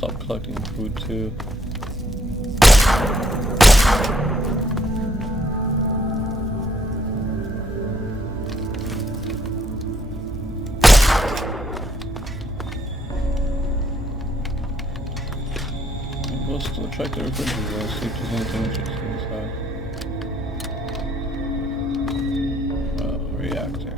stop collecting food too. We'll still check the refrigerator, see if there's anything interesting inside. Reactor.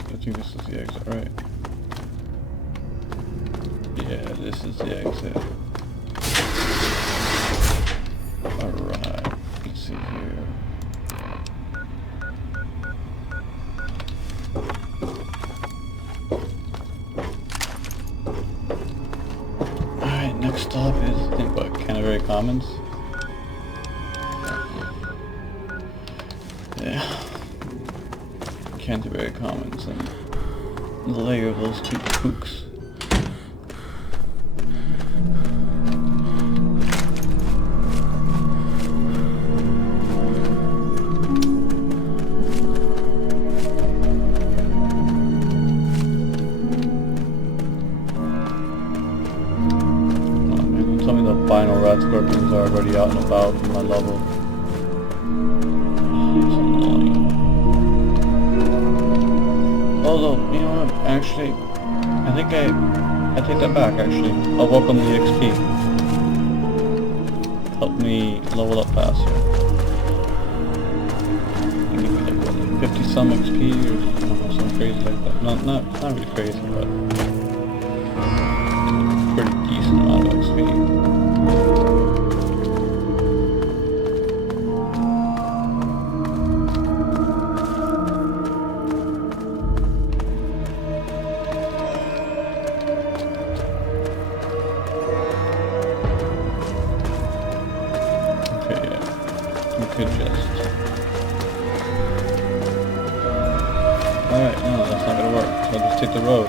I think this is the exit, right? Yeah, this is the exit. Alright, let's see here. Alright, next stop is, I think, what, Canterbury Commons? Yeah. Canterbury Commons and the layer of those two spooks. Tell me the final rat scorpions are already out and about from my level. Although, you know what, actually, I think I take that back, actually. I'll welcome the XP. Help me level up faster. Give me like, what, 50 some XP or something crazy like that. Not really crazy, but pretty decent amount of XP. Alright, no, that's not gonna work. So I'll just take the road.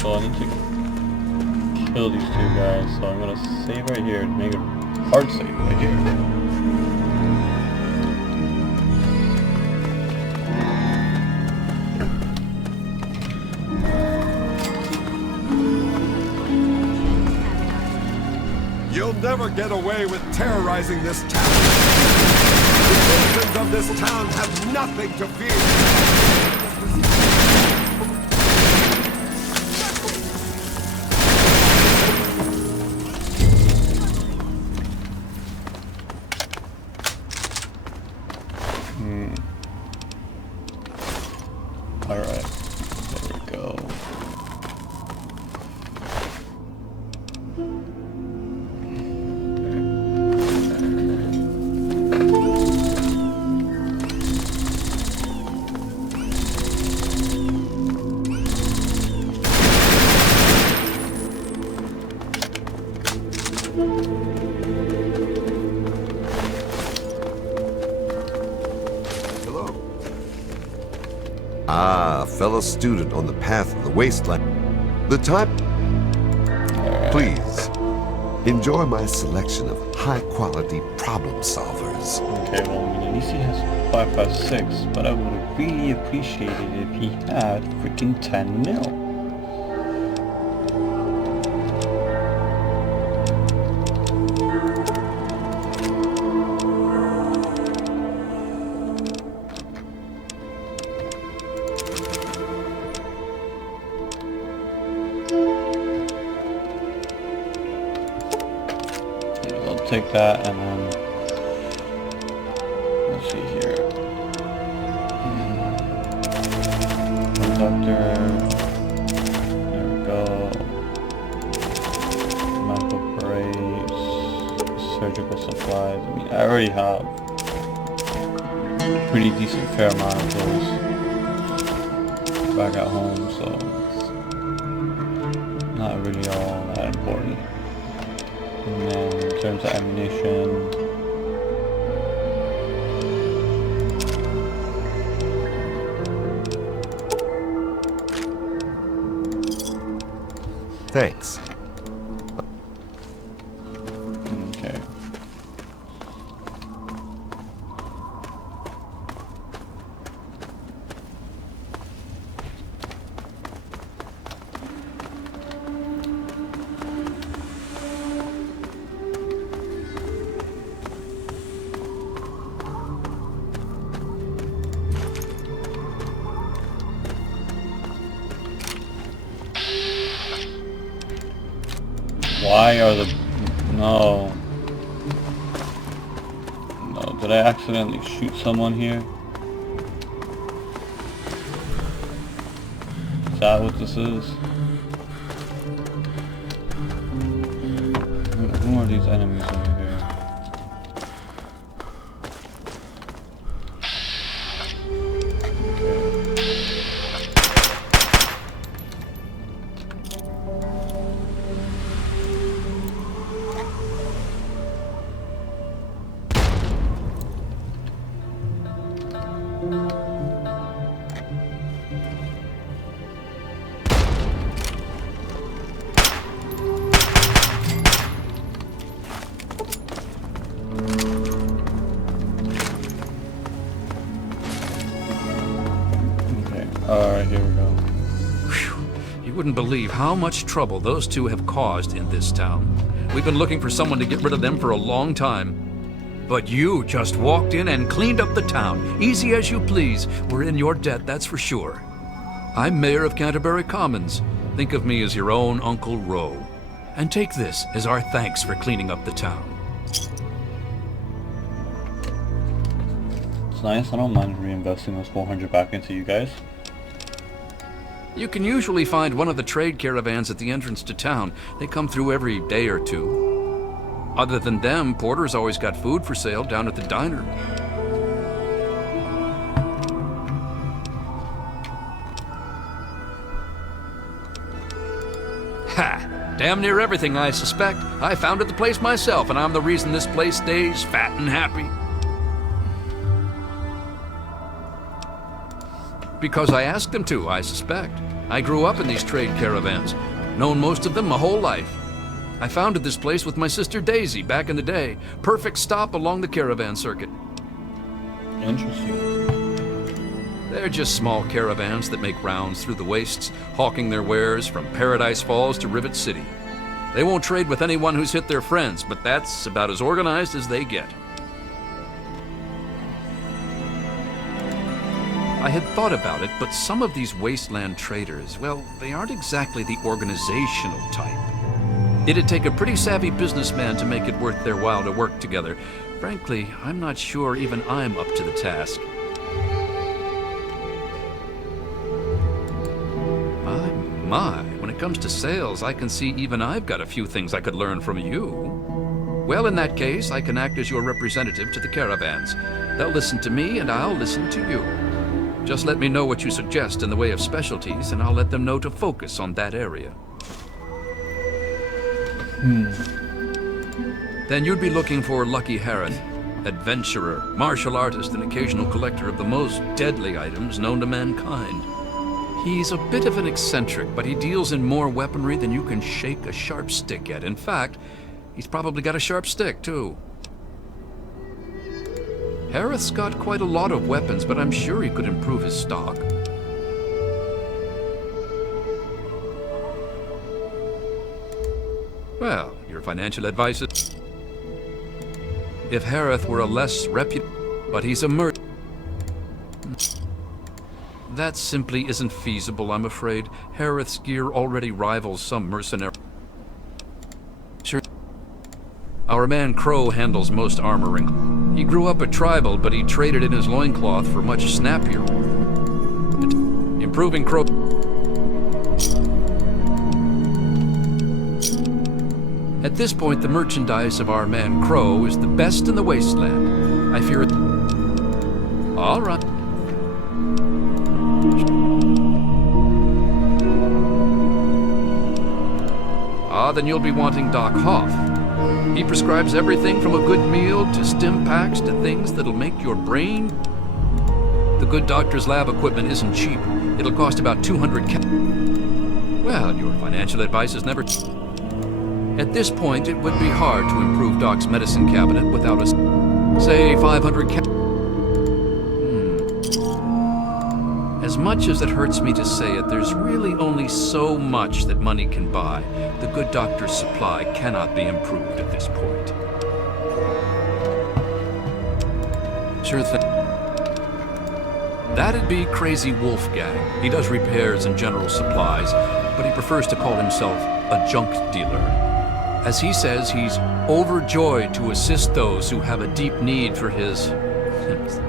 So I need to kill these two guys, so I'm gonna save right here and make a hard save right here. You'll never get away with terrorizing this town. The citizens of this town have nothing to fear. Alright, there we go. Hello. Ah, a fellow student on the path of the wasteland. The time. Please, enjoy my selection of high-quality problem solvers. Okay, well, I mean, at least he has 556, but I would have really appreciated if he had freaking 10 mil. Take that and then let's see here. Conductor. There we go. Medical brace. Surgical supplies. I mean, I already have a pretty decent fair amount of those back at home, so it's not really all that important. And then in terms of ammunition, Thanks. okay. Why are the... No. No, did I accidentally shoot someone here? Is that what this is? Who are these enemies over here? Alright, here we go. Whew. You wouldn't believe how much trouble those two have caused in this town. We've been looking for someone to get rid of them for a long time. But you just walked in and cleaned up the town. Easy as you please. We're in your debt, that's for sure. I'm Mayor of Canterbury Commons. Think of me as your own Uncle Roe. And take this as our thanks for cleaning up the town. It's nice, I don't mind reinvesting those 400 back into you guys. You can usually find one of the trade caravans at the entrance to town. They come through every day or two. Other than them, Porter's always got food for sale down at the diner. Ha! Damn near everything, I suspect. I founded the place myself, and I'm the reason this place stays fat and happy. Because I asked them to, I suspect. I grew up in these trade caravans, known most of them my whole life. I founded this place with my sister Daisy back in the day. Perfect stop along the caravan circuit. Interesting. They're just small caravans that make rounds through the wastes, hawking their wares from Paradise Falls to Rivet City. They won't trade with anyone who's hit their friends, but that's about as organized as they get. I had thought about it, but some of these wasteland traders, well, they aren't exactly the organizational type. It'd take a pretty savvy businessman to make it worth their while to work together. Frankly, I'm not sure even I'm up to the task. My, when it comes to sales, I can see even I've got a few things I could learn from you. Well, in that case, I can act as your representative to the caravans. They'll listen to me, and I'll listen to you. Just let me know what you suggest in the way of specialties, and I'll let them know to focus on that area. Then you'd be looking for Lucky Harith, adventurer, martial artist, and occasional collector of the most deadly items known to mankind. He's a bit of an eccentric, but he deals in more weaponry than you can shake a sharp stick at. In fact, he's probably got a sharp stick, too. Harith's got quite a lot of weapons, but I'm sure he could improve his stock. Well, your financial advice is... If Harith were a less reputable... But he's a murderer. That simply isn't feasible, I'm afraid. Harith's gear already rivals some mercenary... Sure. Our man Crow handles most armoring. He grew up a tribal, but he traded in his loincloth for much snappier. Improving Crow... At this point, the merchandise of our man Crow is the best in the wasteland. I fear it... All right. Ah, then you'll be wanting Doc Hoff. He prescribes everything from a good meal to stim packs to things that'll make your brain... The good doctor's lab equipment isn't cheap. It'll cost about 200 Well, your financial advice is never... At this point, it would be hard to improve Doc's medicine cabinet without a... Say, 500 As much as it hurts me to say it, there's really only so much that money can buy. The good doctor's supply cannot be improved at this point. Sure thing. That'd be Crazy Wolfgang. He does repairs and general supplies, but he prefers to call himself a junk dealer. As he says, he's overjoyed to assist those who have a deep need for his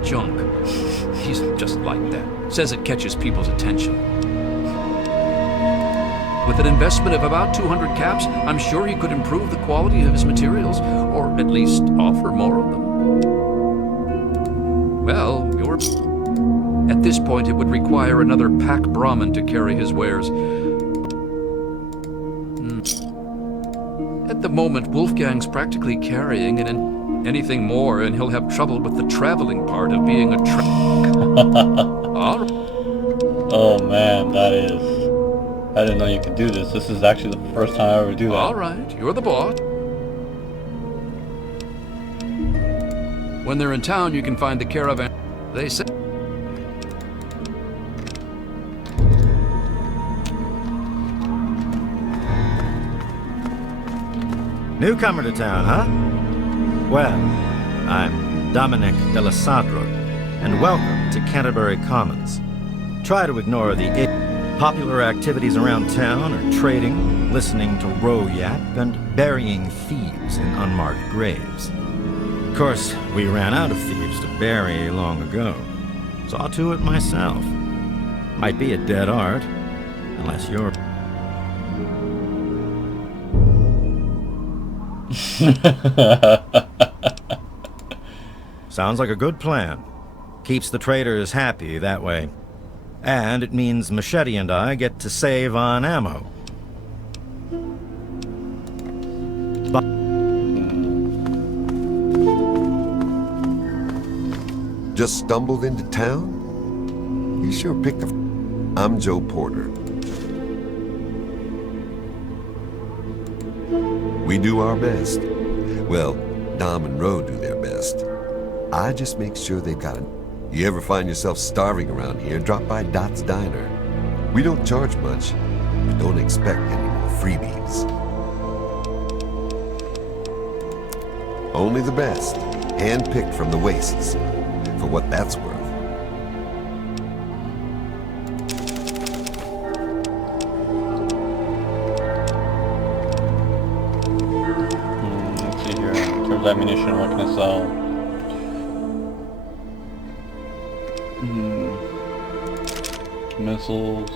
junk. He's just like that. Says it catches people's attention. With an investment of about 200 caps, I'm sure he could improve the quality of his materials, or at least offer more of them. Well, you're... At this point, it would require another pack Brahmin to carry his wares. At the moment, Wolfgang's practically carrying anything more, and he'll have trouble with the traveling part of being a All right. Oh man, that is... I didn't know you could do this. This is actually the first time I ever do that. All right, you're the boss. When they're in town, you can find the caravan. They say... Newcomer to town, huh? Well, I'm Dominic Delisandro, and welcome to Canterbury Commons. Try to ignore the popular activities around town are trading, listening to row yap, and burying thieves in unmarked graves. Of course, we ran out of thieves to bury long ago. Saw to it myself. Might be a dead art, unless you're... Sounds like a good plan. Keeps the traders happy that way. And it means Machete and I get to save on ammo. Just stumbled into town? You sure picked a... I'm Joe Porter. We do our best. Well, Dom and Ro do their best. I just make sure they've got it. You ever find yourself starving around here, drop by Dot's Diner. We don't charge much, but don't expect any more freebies. Only the best, hand-picked from the wastes, for what that's worth. Let's see here. In terms of ammunition, what can I sell? Missiles.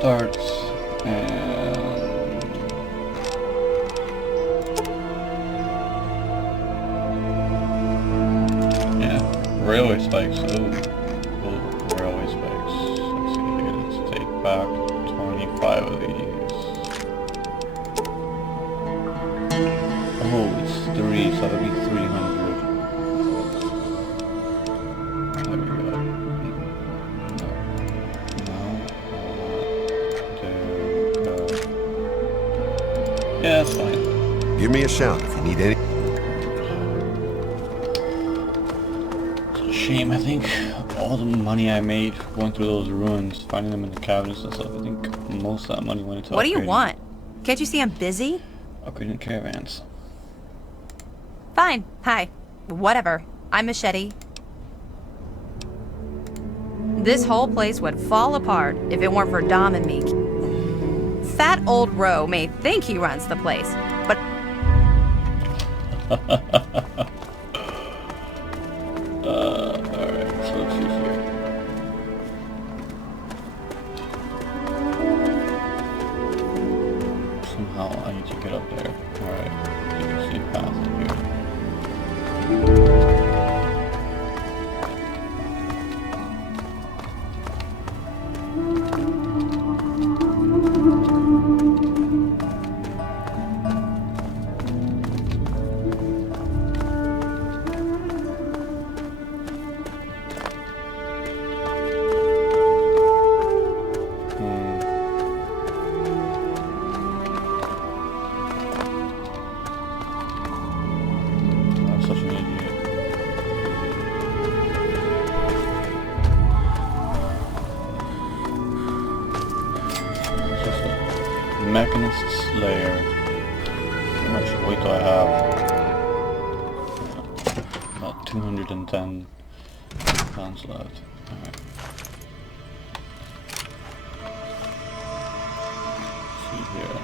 Darts. And... yeah, railway spikes. Ooh, railway spikes. Let's see here. Let's take back 25 of these. Oh, it's 3, so that'll be 300. There we go. No. There we go. Yeah, that's fine. Give me a shout if you need any. It's a shame, I think all the money I made going through those ruins, finding them in the cabinets and stuff, I think most of that money went into What do you upgrading- want? Can't you see I'm busy? Upgrading caravans. Fine. Hi. Whatever. I'm Machete. This whole place would fall apart if it weren't for Dom and me. Fat old Ro may think he runs the place, but Alright, so let's see here. Somehow I need to get up there. Alright, you can see a path here. I'm such an idiot. It's just a Mechanist's lair. I should wait till I have about 210 pounds left. Alright. See here.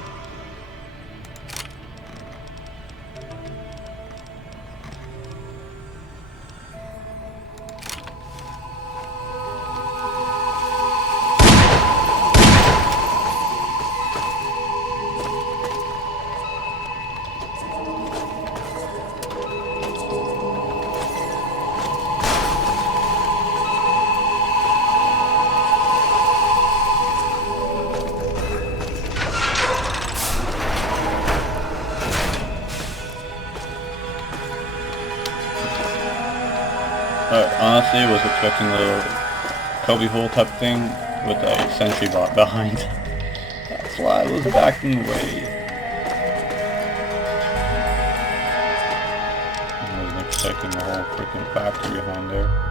Honestly, was expecting a little cubby hole type thing with a sentry bot behind. That's why I was backing away. I wasn't expecting the whole freaking factory behind there.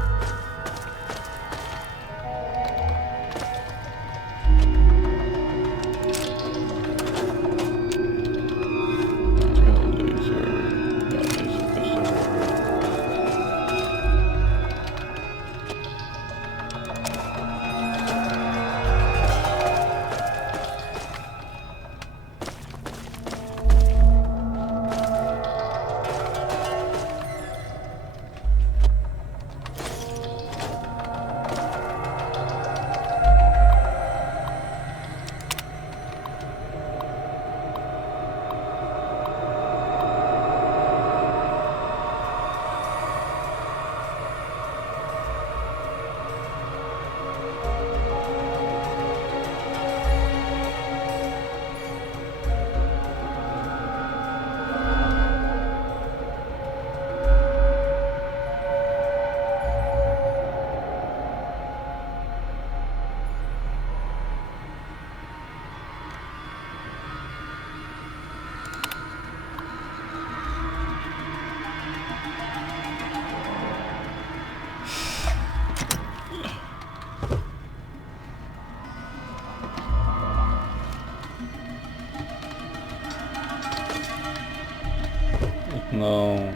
No.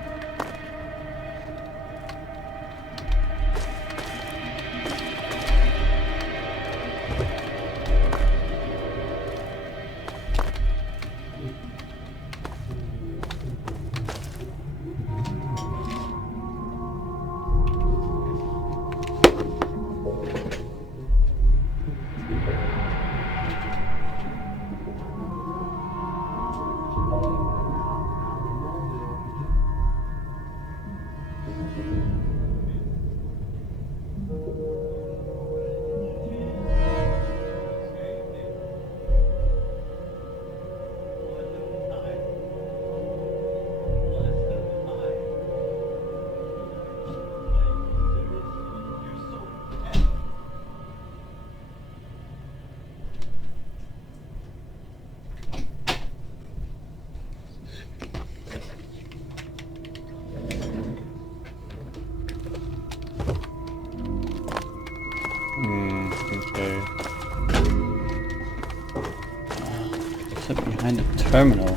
said behind the terminal.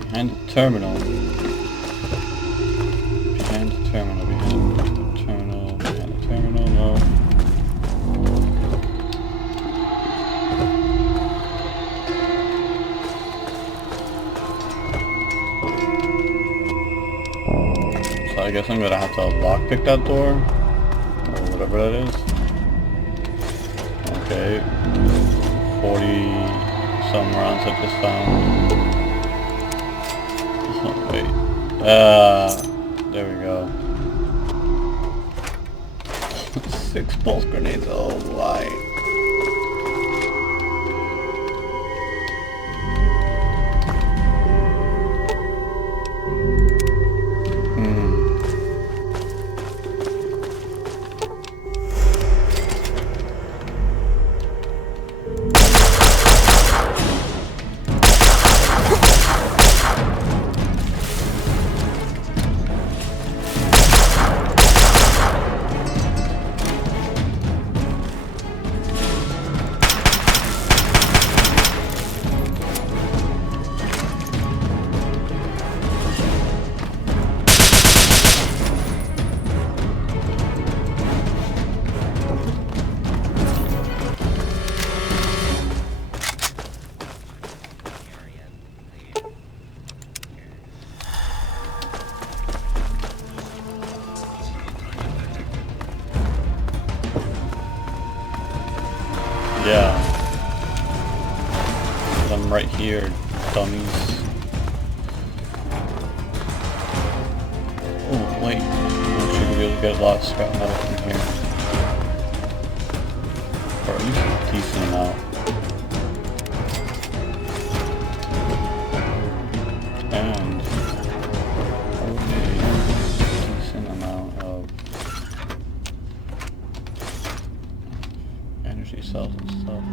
Behind the terminal. Behind the terminal, behind the terminal, behind the terminal, no. So I guess I'm gonna have to lockpick that door. Or whatever that is. Okay. 40 some rounds I just found. Oh, wait. There we go. 6 pulse grenades, oh my. Yeah. I'm right here, dummies. Oh, wait. I should be able to get a lot of scrap metal from here. Or at least a decent amount. And probably a decent amount of energy cells and stuff.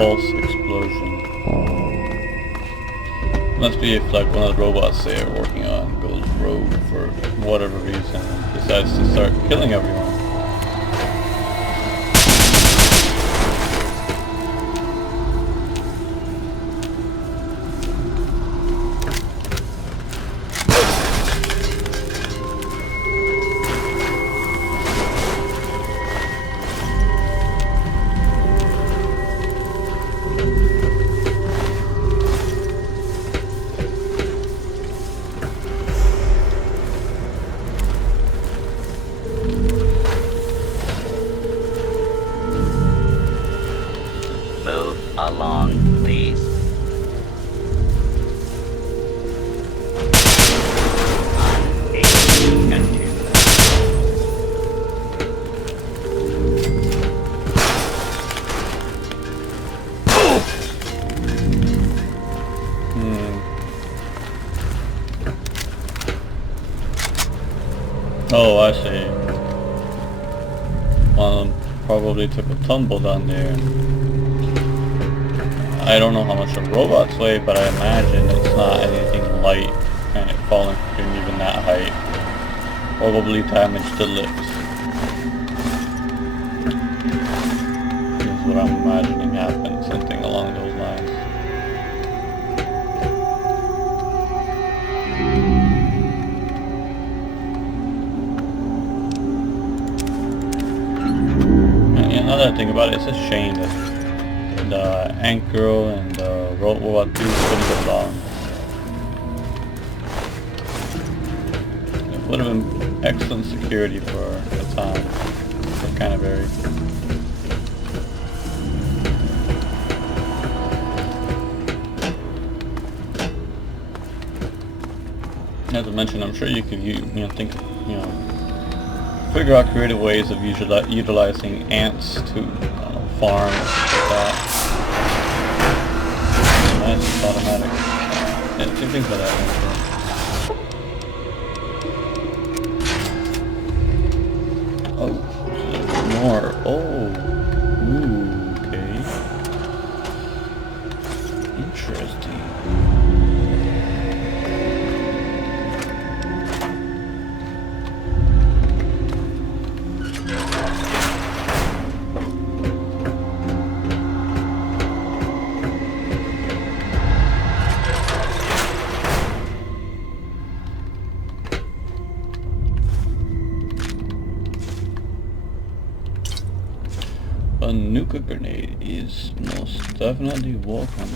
pulse explosion. Must be if like one of the robots they are working on goes rogue for whatever reason and decides to start killing everyone. Along, please. Oh, I see. One of them probably took a tumble down there. I don't know how much the robots weigh, but I imagine it's not anything light, and it falling from even that height. Probably damaged the lips. Is what I'm imagining happened, something along those lines. And another thing about it, it's a shame that the Ant Girl and the Robot 2 couldn't get along. It would have been excellent security for the town, for Canterbury. Not to mention, I'm sure you could, figure out creative ways of utilizing ants to farm and stuff like that. Nice, it's automatic. Yeah, two things like that. Oh, there's more. Oh, ooh, okay. Interesting. A nuka grenade is most definitely welcome.